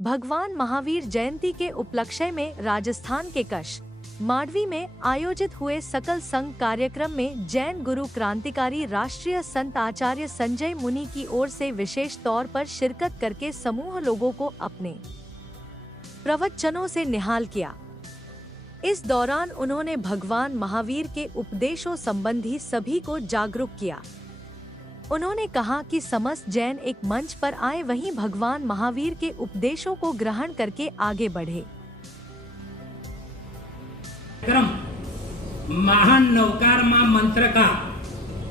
भगवान महावीर जयंती के उपलक्ष्य में राजस्थान के कच्छ मांडवी में आयोजित हुए सकल संघ कार्यक्रम में जैन गुरु क्रांतिकारी राष्ट्रीय संत आचार्य संजय मुनि की ओर से विशेष तौर पर शिरकत करके समूह लोगों को अपने प्रवचनों से निहाल किया। इस दौरान उन्होंने भगवान महावीर के उपदेशों संबंधी सभी को जागरूक किया। उन्होंने कहा कि समस्त जैन एक मंच पर आए, वहीं भगवान महावीर के उपदेशों को ग्रहण करके आगे बढ़े। महान नवकार मां मंत्र का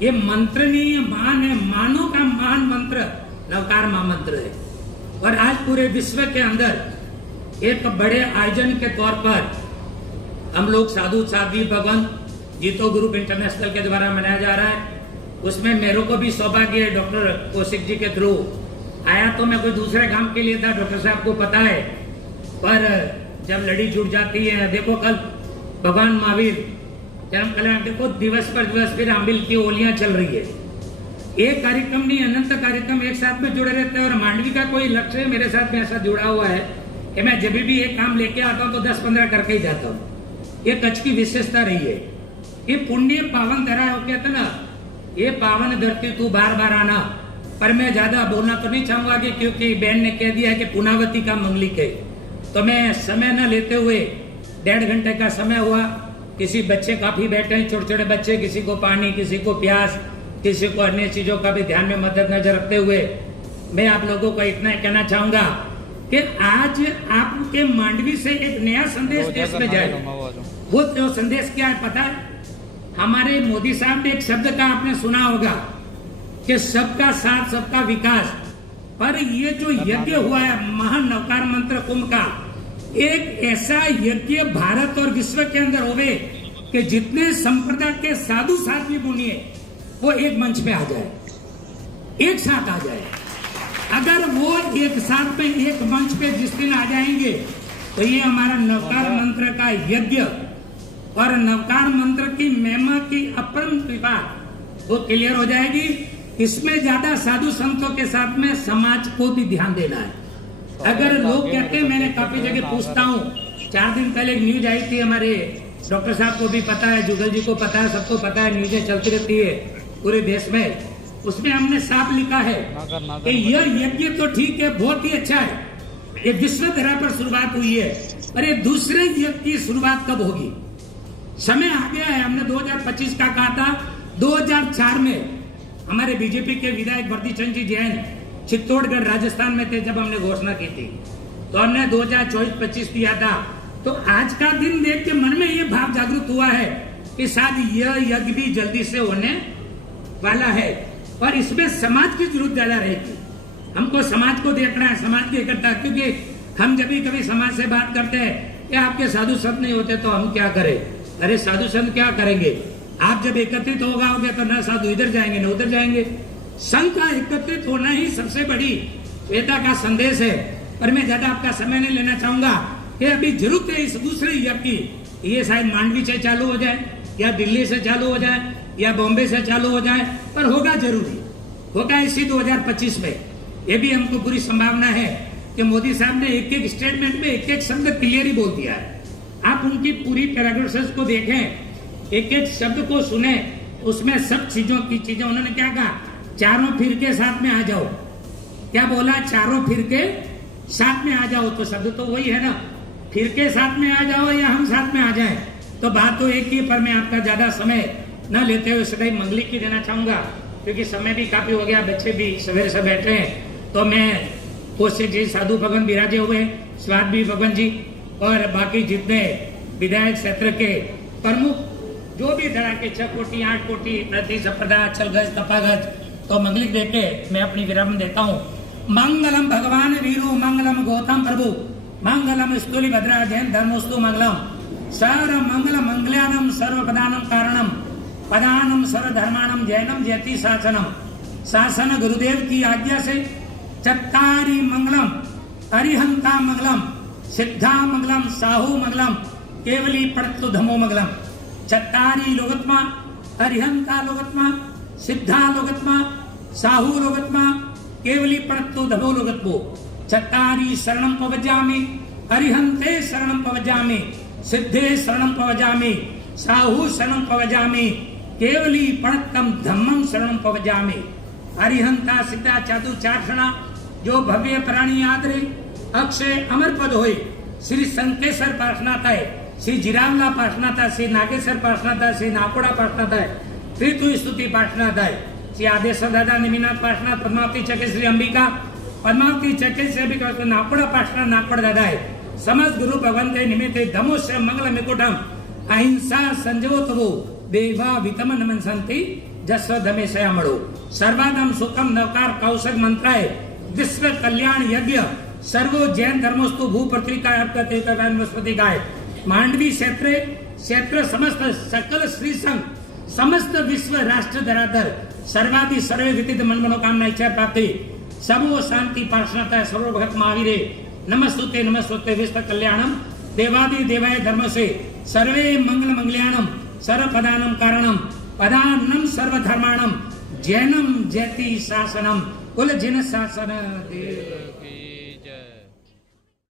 ये मंत्र नहीं है, मान है, मानो का महान मंत्र नवकार मां मंत्र है। और आज पूरे विश्व के अंदर एक बड़े आयोजन के तौर पर हम लोग साधु साध्वी भगवान जीतो ग्रुप इंटरनेशनल के द्वारा मनाया जा रहा है। उसमें मेरे को भी सौभाग्य है, डॉक्टर कौशिक जी के थ्रू आया तो मैं कोई दूसरे काम के लिए था, डॉक्टर साहब को पता है। पर जब लड़ी जुट जाती है, देखो कल भगवान महावीर जन्म कल्याण देखो दिवस पर दिवस फिर अम्बिल की ओलियां चल रही है। एक कार्यक्रम नहीं, अनंत कार्यक्रम एक साथ में जुड़े रहते हैं। और मांडवी का कोई लक्ष्य मेरे साथ में ऐसा जुड़ा हुआ है कि मैं जब भी एक काम लेके आता हूँ तो 10-15 करके ही जाता हूँ। ये कच्छ की विशेषता रही है। ये पुण्य पावन धरा हो, कहते ना, ये पावन धरती तू बार बार आना। पर मैं ज्यादा बोलना तो नहीं चाहूंगा कि क्योंकि बहन ने कह दिया है कि पुनावती का मंगलिक है, तो मैं समय न लेते हुए 1.5 घंटे का समय हुआ। किसी बच्चे काफी बैठे हैं, छोटे छोटे बच्चे, किसी को पानी, किसी को प्यास, किसी को अन्य चीजों का भी ध्यान में मद्देनजर रखते हुए मैं आप लोगों को इतना कहना चाहूंगा कि आज आपके मांडवी से एक नया संदेश देश में जाए। वो जो संदेश क्या है पता है? हमारे मोदी साहब ने एक शब्द का आपने सुना होगा कि सबका साथ सबका विकास। पर ये जो यज्ञ हुआ है महान नवकार मंत्र कुंभ का, एक ऐसा यज्ञ भारत और विश्व के अंदर होवे कि जितने संप्रदाय के साधु साध्वी मुनि वो एक मंच पे आ जाए, एक साथ आ जाए। अगर वो एक साथ में एक मंच पे जिस दिन आ जाएंगे तो ये हमारा नवकार मंत्र का यज्ञ और नवकार मंत्र की महिमा की अपरम कृपा वो क्लियर हो जाएगी। इसमें ज्यादा साधु संतों के साथ में समाज को भी ध्यान देना है। अगर लोग कहते हैं, मैंने काफी जगह पूछता हूँ, 4 दिन पहले एक न्यूज आई थी, हमारे डॉक्टर साहब को भी पता है, जुगल जी को पता है, सबको पता है, न्यूजें चलती रहती है पूरे देश में। उसमें हमने साफ लिखा है कि यह यज्ञ तो ठीक है, बहुत ही अच्छा है, ये विश्व धरा पर शुरुआत हुई है, पर ये दूसरे यज्ञ की शुरुआत कब होगी? समय आ गया है। हमने 2025 का कहा था। 2004 में हमारे बीजेपी के विधायक वर्दी चंद जी जैन चित्तौड़गढ़ राजस्थान में थे, जब हमने घोषणा की थी तो हमने 2024-25 दिया था। तो आज का दिन देख के मन में ये भाव जागृत हुआ है कि शायद यह यज्ञ भी जल्दी से होने वाला है और इसमें समाज की जरूरत ज्यादा रहेगी। हमको समाज को देखना है, समाज की इकट्ठा, क्योंकि हम जब भी कभी समाज से बात करते हैं कि आपके साधु संत नहीं होते तो हम क्या करें। अरे साधु संत क्या करेंगे? आप जब एकत्रित होगे तो न साधु इधर जाएंगे न उधर जाएंगे। संघ का एकत्रित होना ही सबसे बड़ी वेदा का संदेश है। पर मैं ज्यादा आपका समय नहीं लेना चाहूंगा कि अभी जरूरत है इस दूसरे यज्ञ की। ये शायद मांडवी से चालू हो जाए या दिल्ली से चालू हो जाए या बॉम्बे से चालू हो जाए, पर होगा जरूरी, होगा इसी 2025 में। ये भी हमको पूरी संभावना है कि मोदी साहब ने एक एक स्टेटमेंट में एक एक शब्द क्लियर ही बोल दिया है। आप उनकी पूरी पैराग्राफ्स को देखें, एक एक शब्द को सुने, उसमें सब चीजों की चीजें उन्होंने क्या कहा? चारों फिरके साथ में आ जाओ। क्या बोला? चारों फिरके साथ में आ जाओ। तो शब्द तो वही है ना, फिरके साथ में आ जाओ या हम साथ में आ जाएं, तो बात तो एक ही। पर मैं आपका ज्यादा समय न लेते हुए सदैव मंगलिक की देना चाहूंगा, क्योंकि समय भी काफी हो गया, बच्चे भी सवेरे से बैठे हैं। तो मैं कौशिक जी, साधु भगवान विराजे हुए, स्वामी भगवान जी और बाकी जितने विधायक क्षेत्र के प्रमुख जो भी धरा के 6 कोटि 8 कोटि प्रति संप्रदाय अचल गज तपागज, तो मंगलिक देके मैं अपनी विराम देता हूँ। मंगलम भगवान वीरू मंगलम गौतम प्रभु मंगलम स्तुली भद्रा जैन धर्मोस्तु मंगलम सर्व मंगल मंगल्यानम सर्व प्रदानम कारणम पदानम सर्व धर्माणम जैनम जयति शासनम। शासन गुरुदेव की आज्ञा से चत्तारी मंगलम अरिहंता मंगलम सिद्धा मंगलम साहू मंगलम केवली पड़तु धमो मंगलम। चत्तारी लोगत्मा अरिहंता लोगत्मा सिद्धा लोगत्मा साहू लोगत्मा केवली पड़तु धमो लोगत्मो। चत्तारि शरणं पवजामि, अरिहन्ते शरणं पवजामि, सिद्धे शरणं पवजामि, साहु शरणं पवजामि, केवली पणत्तम धम्मं शरणं पवजामि। अरिहंता सिद्धा चादु चारषणा जो भव्य प्राणी आदरे अक्षय अमर पद होय। श्री संकेश्वर पार्षणा थाय, श्री जिरावला पार्षणा थाय, श्री नागेश्वर पार्षणा थाय, श्री नाकोड़ा पार्षणा थाय, त्रितु स्तुति पार्षणा थाय, श्री आदेश्वर दादा निमिनाथ पार्षणा, पद्मावती चके श्री अंबिका, पद्मावती चके श्री अंबिका, नाकोड़ा पार्षणा नाकोड़ दादा है। समस्त गुरु भगवान के निमित्ते धमुष्य मंगल मिकुटम अहिंसा संजोतवो देवा वितम नमन संति जस्व धमे श्यामणो सर्वादम सुखम नवकार कौशक मंत्राय विश्व कल्याण यज्ञ सर्वो जैन धर्मस्तु भू पृथ्वी का वनस्पति गाय मांडवी क्षेत्र समस्त सकल श्री संघ समस्त विश्व राष्ट्र धराधर सर्वादि सर्वे विदित मन मनोकामना इच्छा प्राप्ति सबो शांति पार्षणता सर्वभक्त महावीरे नमस्तुते विश्व कल्याणम देवादि देवाय धर्म से सर्वे मंगल मंगल्याणम सर्व पदानम कारणम पदानम सर्व धर्माणम जैनम जयति शासनम कुल जिन शासन देव की